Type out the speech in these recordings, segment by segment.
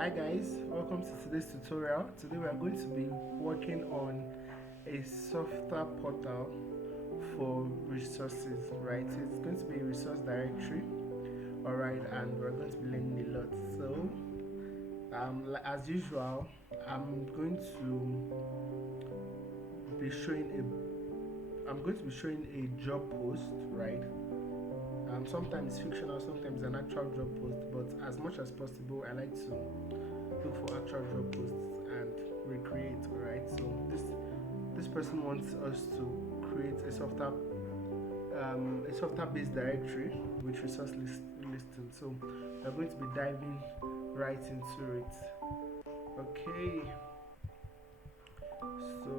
Hi guys, welcome to today's tutorial. Today we are going to be working on a software portal for resources, right? So it's going to be a resource directory, alright, and we're going to be learning a lot. So, as usual, I'm going to be showing a job post, right? Sometimes it's fictional, sometimes an actual job post, but as much as possible, I like to look for actual job posts and recreate. Alright, so this person wants us to create a software based directory with resource listing. So we're going to be diving right into it. Okay, so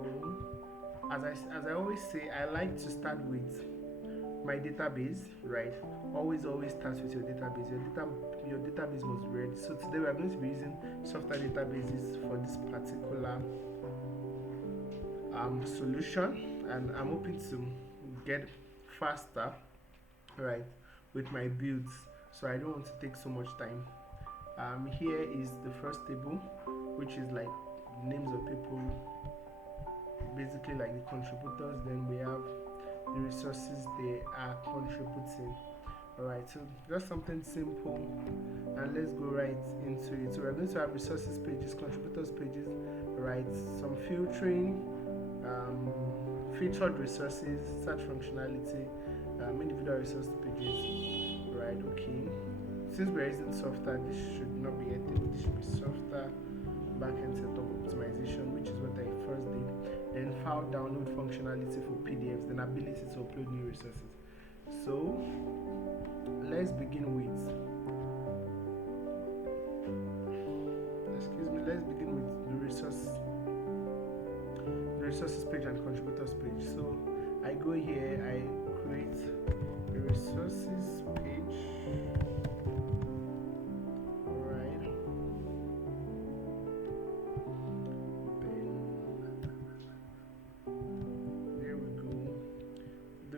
as I always say, I like to start with my database, right? Always start with your database. Your database must be ready. So today we are going to be using software databases for this particular solution, and I'm hoping to get faster, right, with my builds. So I don't want to take so much time. Here is the first table, which is like names of people, basically like the contributors. Then we have the resources they are contributing. Alright, so just something simple, and let's go right into it. So we're going to have resources pages, contributors pages, right? Some filtering, featured resources, search functionality, individual resource pages, right? Okay. Since we're using Softr, this should not be Airtable. This should be Softr backend setup optimization, which is what I first did. Then file download functionality for PDFs, then ability to upload new resources. So let's begin with the resources page and contributors page. So I go here, I create a resources page.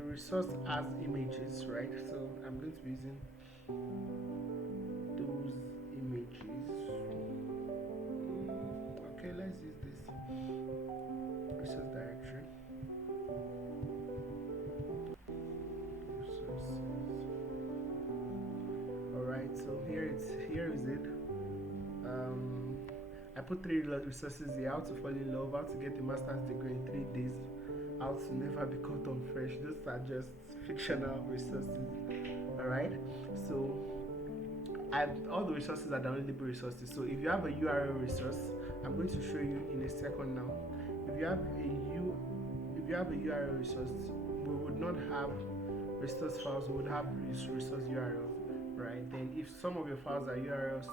Resource has images, right? So I'm going to be using those images. Okay, let's use this resource directory. Resources. Alright, so here is it. I put 3 resources here: how to fall in love, how to get a master's degree in 3 days, how to never be caught on fresh. Those are just fictional resources. Alright, so all the resources are downloadable resources. So if you have a URL resource, I'm going to show you in a second now. If you have a URL resource, we would not have resource files, we would have resource URLs, right? Then if some of your files are URLs,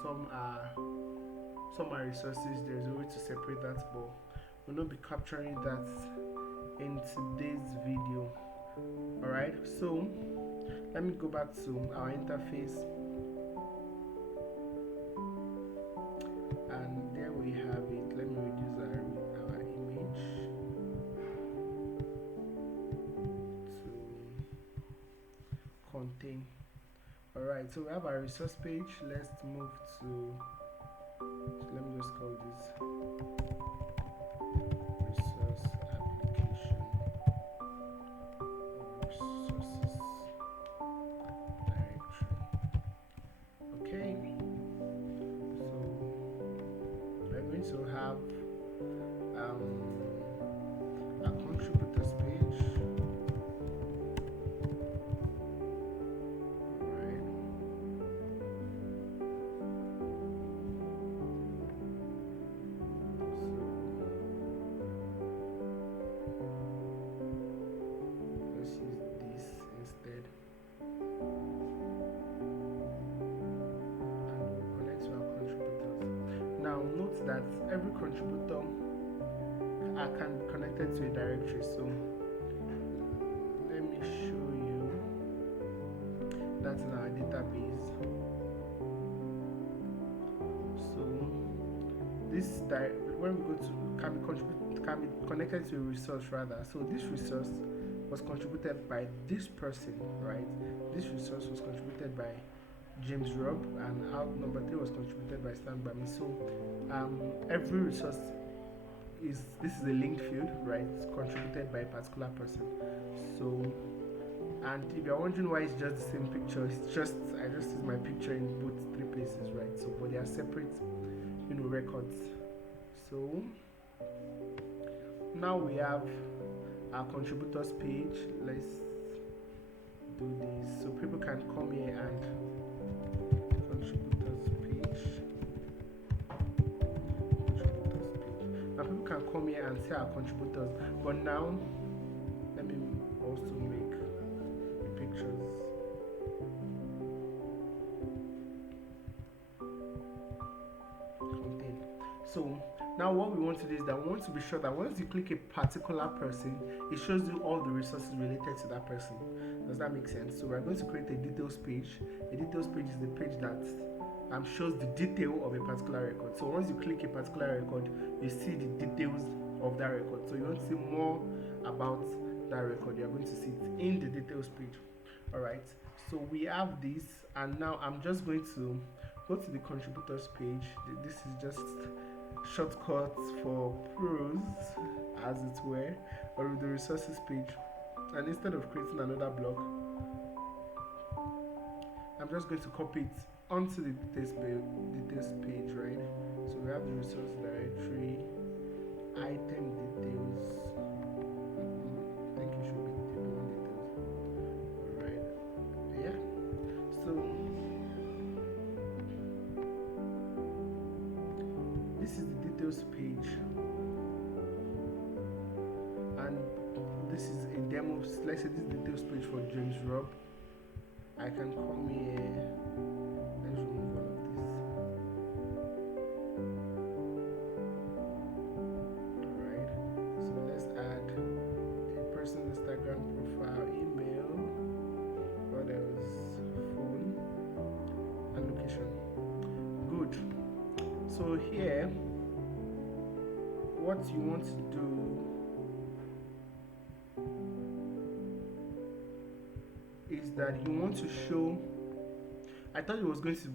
some are resources, there's a way to separate that, but we'll not be capturing that in today's video. Alright, so let me go back to our interface, and there we have it. Let me reduce our image to contain. Alright, so we have our resource page. Let's move to, let me just call this resource application or resources directory. Okay, so we're going to have a contributors page. Now note that every contributor can be connected to a directory. So let me show you that in our database. So this when we go to can be connected to a resource rather. So this resource was contributed by this person, right? This resource was contributed by James Robb, and out number 3 was contributed by Stand By Me. So every resource is, this is a linked field, right? It's contributed by a particular person. So, and if you're wondering why it's just the same picture, it's just, I just use my picture in both 3 places, right? So but they are separate, records. So now we have our contributors page. Let's do this so people can come here and contributors page. Now people can come here and see our contributors. But now let me also make the pictures. Contain. So now what we want to do is that we want to be sure that once you click a particular person, it shows you all the resources related to that person. Does that make sense? So we're going to create a details page. A details page is the page that shows the detail of a particular record. So once you click a particular record, you see the details of that record. So you want to see more about that record, you're going to see it in the details page. Alright, so we have this, and now I'm just going to go to the contributors page. This is just shortcuts for pros, as it were, or the resources page. And instead of creating another block, I'm just going to copy it onto the details page, right? So we have the resource directory, item details. I think it should be table details. Alright, yeah. So this is the details page, and this is a demo. Let's say this is the details page for James Robb. I can come here. Let's remove all of this. Alright, so let's add a person's Instagram profile, email, what else, phone, and location. Good. So here, what you want to do is that you want to show, I thought it was going to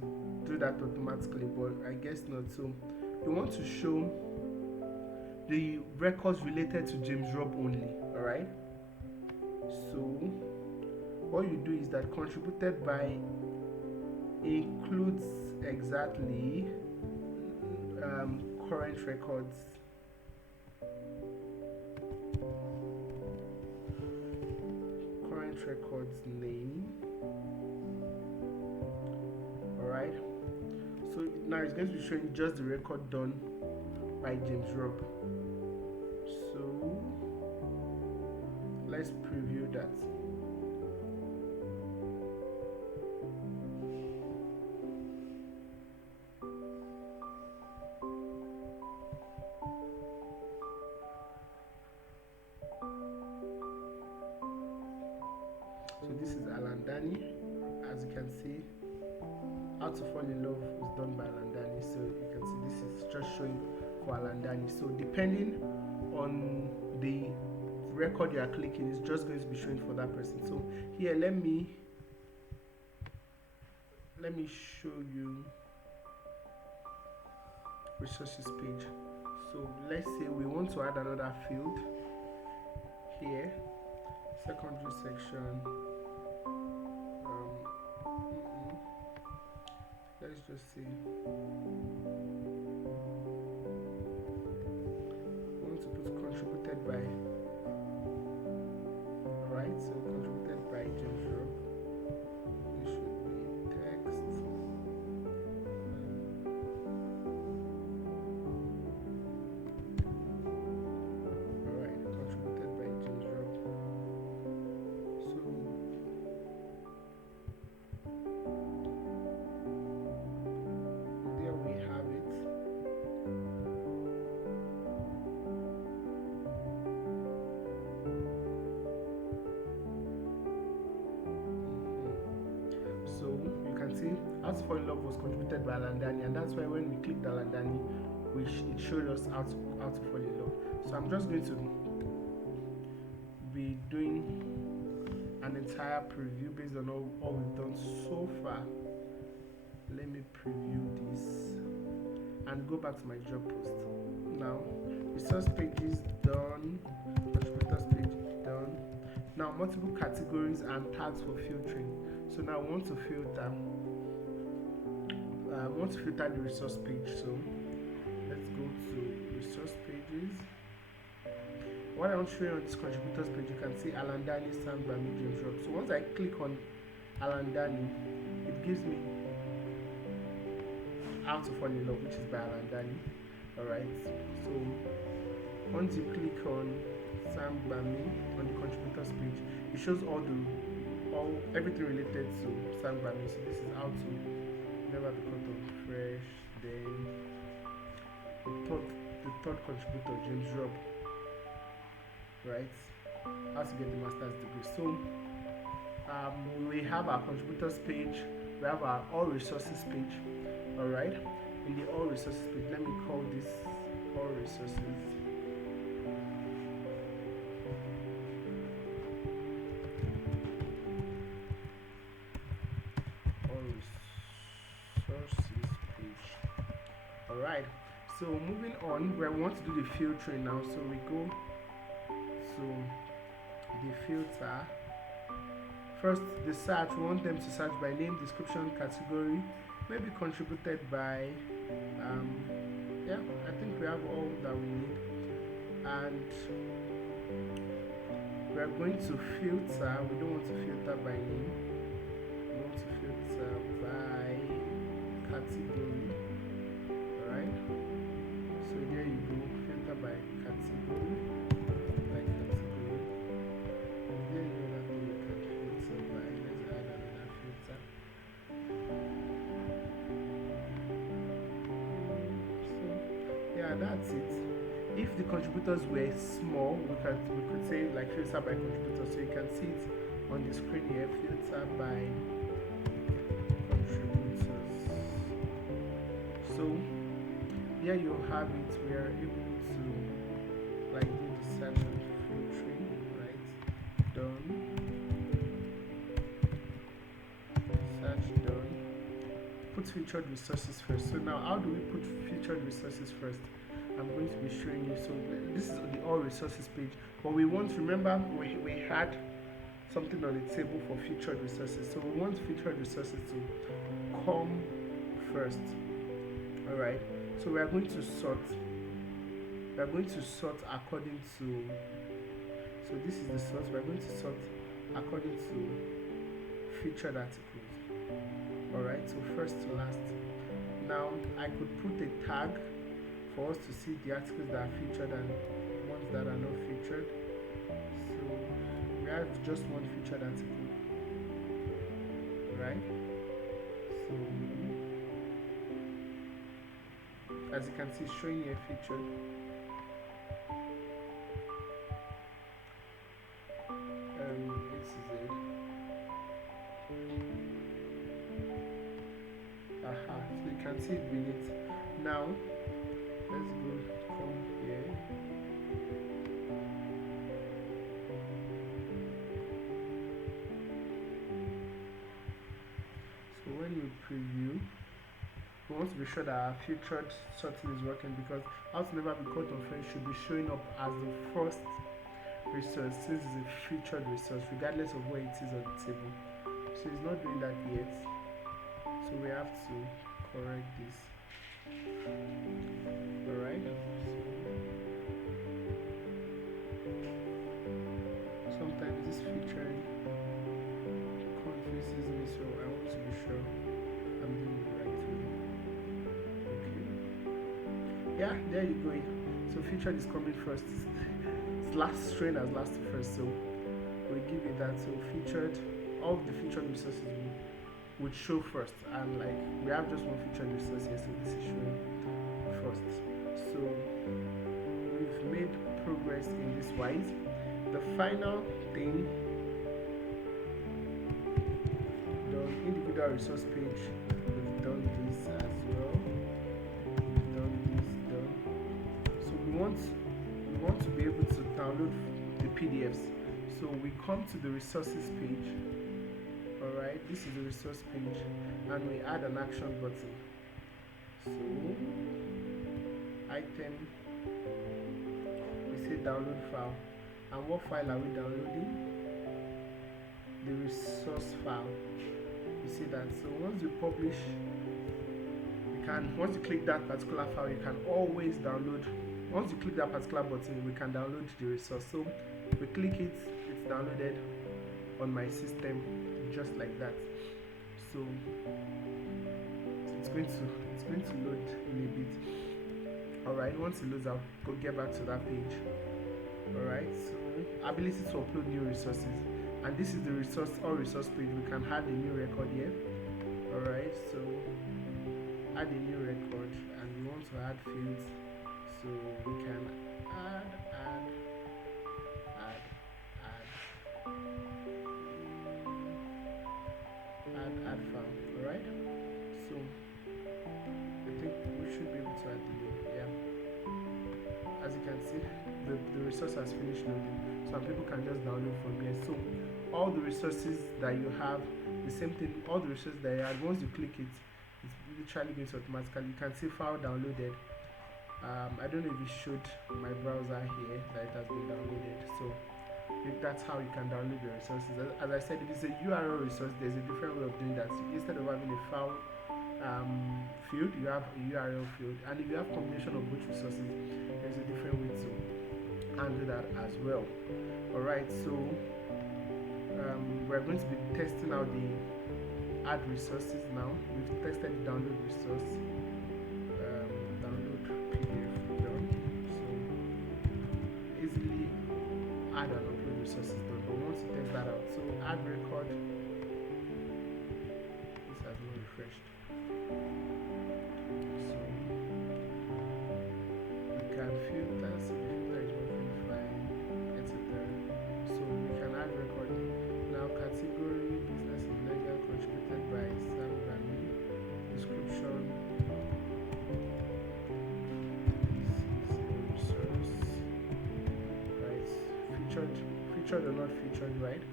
do that automatically, but I guess not. So you want to show the records related to James Robb only. Alright, so what you do is that contributed by includes exactly current records. Records name. Alright, so now it's going to be showing just the record done by James Robb. So let's preview that. So this is Alandani. As you can see, How to Fall in Love was done by Alandani. So you can see this is just showing for Alandani. So depending on the record you are clicking, it's just going to be showing for that person. So here, let me show you resources page. So let's say we want to add another field here, secondary section. Let's just see. We want to put contributed by. Alright, so contributed by James Robb. It should be text. Alright, contributed by James Robb. So there we have it. So you can see How to Fall in Love was contributed by Alandani, and that's why when we clicked Alandani, it showed us how to fall in love. So I'm just going to be doing an entire preview based on all we've done so far. let me preview this and go back to my job post. Now, resource page is done, contributors page done. Now, multiple categories and tags for filtering. So now I want to filter. The resource page. So let's go to resource pages. What I'm showing on this contributors page, you can see Alandani, Sambami, James Rob. So once I click on Alandani, it gives me How to Fall in Love, which is by Alandani. Alright, so once you click on Sambami on the contributors page, it shows everything related to Sambami. So this is how to never be caught on fresh. Then the third contributor, James Rob. Right, how to get the master's degree. So we have our contributors page, we have our all resources page. All right, in the all resources page, let me call this all resources. All resources page. All right, so moving on, we want to do the filtering now. So we go to the filter. First, the search, we want them to search by name, description, category, maybe contributed by yeah, I think we have all that we need. And we are going to filter. We don't want to filter by name, we want to filter by category. Alright, so there you go, filter by category. That's it. If the contributors were small, we could say like filter by contributors. So you can see it on the screen here, filter by contributors. So here you have it. We are able to like do the search and filtering, right? Done. Search done. Put featured resources first. So now how do we put featured resources first? I'm going to be showing you. So this is the all resources page, but we want to remember we had something on the table for featured resources, so we want featured resources to come first. All right, so we are going to sort according to, so this is the sort. We are going to sort according to featured articles. All right, so first to last. Now I could put a tag for us to see the articles that are featured and ones that are not featured. So we have just one featured article, right? So as you can see, it's showing here featured. This is it. Aha, so you can see it beneath. Now let's go come here. So when we preview, we want to be sure that our featured sorting is working, because How to Never Be Caught on French should be showing up as the first resource, since it's a featured resource regardless of where it is on the table. So it's not doing that yet, so we have to correct this. Alright, sometimes this featuring confuses me, so I want to be sure I'm doing the right way. Okay, yeah, there you go. So featured is coming first. It's last strain as last to first, so we give it that. So featured, all of the featured resources would show first, and like we have just one featured resource here, so this is showing first. So we've made progress in this wise. The final thing, the individual resource page, we've done this as well. We've done this, done. So we want to be able to download the PDFs. So we come to the resources page. Alright, this is the resource page, and we add an action button. So item, we say download file, and what file are we downloading? The resource file. You see that. So once you publish, once you click that particular file, you can always download. Once you click that particular button, we can download the resource. So we click it, it's downloaded on my system just like that. So it's going to load in a bit. Alright, once it loads, I'll go get back to that page. Alright, so ability to upload new resources, and this is the all resource page. We can add a new record here. Alright, so add a new record, and we want to add fields, so we can add file. Alright, so I think we should be able to add the name. Yeah, as you can see, the resource has finished loading, so people can just download from here. So all the resources that you have, the same thing, all the resources that you have, once you click it, it's literally going to automatically, you can see file downloaded. I don't know if it showed my browser here that it has been downloaded. So that's how you can download the resources. As I said, if it's a URL resource, there's a different way of doing that. So instead of having a file field, you have a URL field, and if you have combination of both resources, there's a different way to handle that as well. Alright, so we're going to be testing out the add resources now. We've tested the download resource, download PDF done. So easily add and upload resources done. But we want to test that out. So add record. This has been refreshed. So we can filter, so the filter is working fine, etc. So we can add record. Now category, business is legal, contributed by Sam Rami. Description. This is a resource. Right. Featured or not featured, right?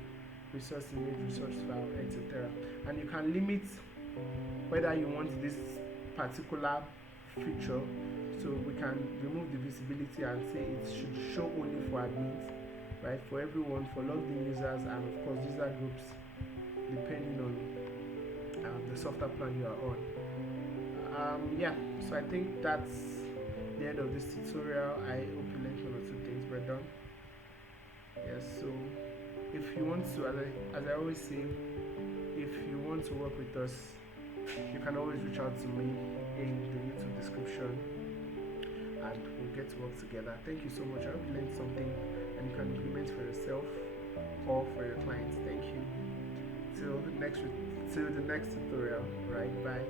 Resource image, resource file, etc. And you can limit whether you want this particular feature. So we can remove the visibility and say it should show only for admins, right? For everyone, for logged in users, and of course user groups, depending on the software plan you are on. Yeah, so I think that's the end of this tutorial. I hope you learned one or two things. We're done. Yes, so if you want to, as I always say, if you want to work with us, you can always reach out to me in the YouTube description, and we'll get to work together. Thank you so much. I hope you learned something and you can implement for yourself or for your clients. Thank you. Till the next tutorial. Right, bye.